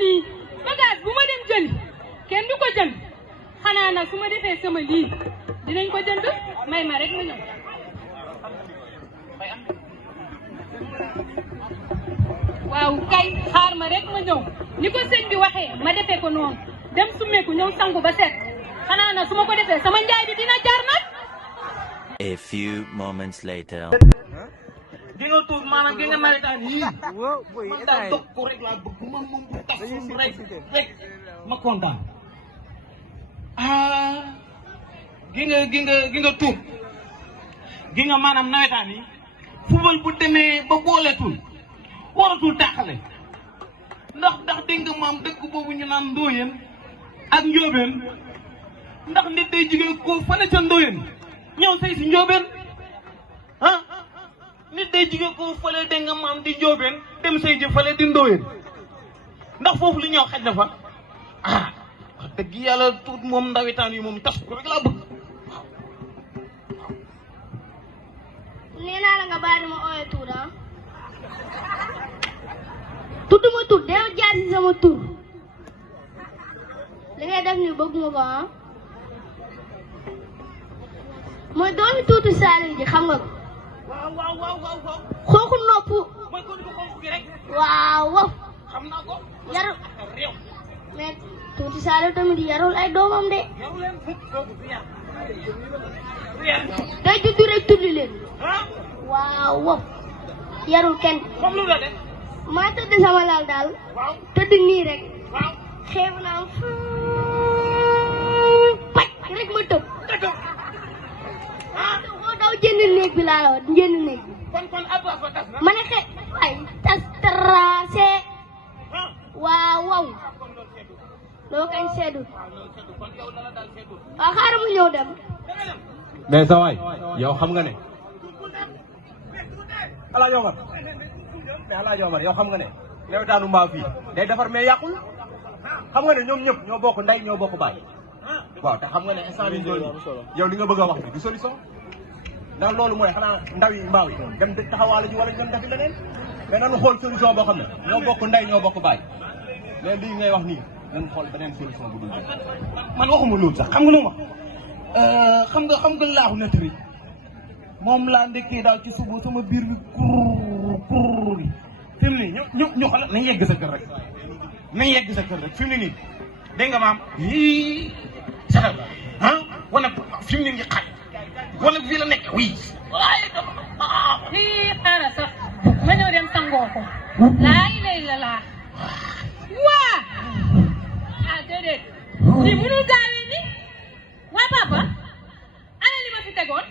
nii bagage bu ma dem jëli kenn du ko jënd xanaa nag su ma defee sama lii dinañ ko jënd may ma rek ma ñëw. waaw kay xaar ma rek ma ñëw ni ko sëñ bi waxee ma defee ko noonu dem summeeku ñëw sangu ba set xanaa nag su ma ko defee sama njaay bi dina jar nag. A few moments later. gi nga tuut maanaam gi nga nawetaan yii man daal dog ko rek laa bëgg man moom bu tax rek ma kontaan gi nga tuut gi nga maanaam nawetaan yi football bu demee ba booletul waratul tàqale ndax dégg nga maam dëkk boobu ñu naan Ndoyeen ak Njóobeen ndax nit day jógee ko fane ca Ndoyeen ñëw say si Njóobeen ah nit day jógee ko fale dégg nga maam di Njóobeen dem say ji fale di Ndoyeen ndax foofu li ñëw xaj na fa wax dëgg yàlla tuut moom ndawitaan yi moom tas ko rek laa bëgg. nee naa la nga bàyyi ma ooyee tuut ah tudduma tur dama jaar si sama tur li ngay def ni bëgguma ko ah mooy doomi tuuti Saalum ji xam nga ko. waaw. xooxu nopp. mooy ko bu xonk gi rek. waaw. xam naa ko. yarul réew. mais tuuti Saalum tamit yarul ay doomam de. yarul leen foofu du yar. day juddu rek tuddi leen. ah. waaw. yarul kenn. comme lu la def. maa tëdd sama lal daal. waaw. tëdd nii rek. waaw. xeeb naa pàcc rek ma tëb. boo daw jënd néeg bi laa la wax jënd néeg bi. kon Abba fa tas na. ma ne ay tas tracé. waaw. loo kañ seddu. waaw xaaral mu ñëw dem. mais sa waay yow xam nga ne. Alaaji Omar mais Alaaji Omar yow xam nga ne nawetaanu mbaa fii day defar mais yàqul xam nga ne ñoom ñëpp ñoo bokk ndey ñoo bokk baay waaw te xam nga ne instant bi yow li nga bëgg a wax bi du solution ndax loolu mooy xanaa ndaw yi mbaaw yi dem taxawaale ji wala ñoom defi leneen mais nañu xool solution boo xam ne ñoo bokk ndey ñoo bokk baay mais lii ngay wax nii nañu xool beneen solution bu dul man waxuma loolu sax xam nga lu ma xam nga laaxu nettari moom laa ndekkee daal ci suba sama biir bi kur fi mu ne ñu xoolal nañ yegg sa kër rek fi mu ne nii dégg nga maam yii saxal wala fi mu ne nii xaj wala fii la nekk oui waaye xaaral sax ma ñëw dem sangoo ko laa ilay la laa waa déedéet li mënul gaawee ni waa papa ana li ma fi tegoon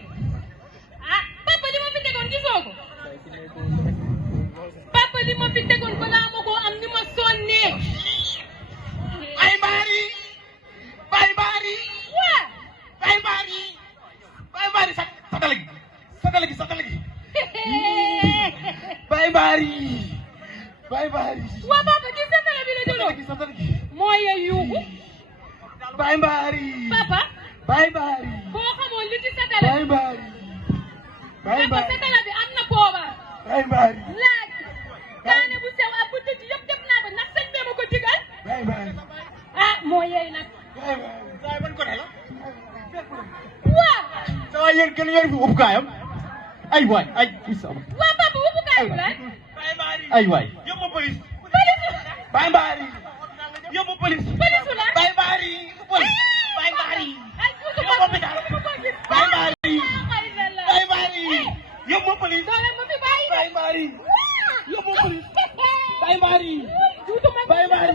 papa li ma fi tegoon gisoo ko papa li ma fi tegoon balaa ma koo am ni ma sonnee ay mbaari bay mbaari waa bay mbaari satale gi bay mbaari waa papa gis satale bi la jëloo satale gi moo yey yuugu bay mbaari papa bay mbaari boo xamoon li ci satale bay mbaari papa satale bi am na poobar bay mbaari laaj kaane bu sew ak bu tëj yëpp def naa ko ndax sëñ bee ma ko digal bay mbaari moo yey nag bay mbaari saa ban côté la waa sa waay yéen kenn yor fi uppukaayam ay waay ay waa papa uppukaay bu lan ay waay yóbbu police bay mbaari yóbbu police lan bay mbaari police bay mbaari yóbbu hôpital bay mbaari bay mbaari yóbbu police bay mbaari yóbbu police bay mbaari bay mbaari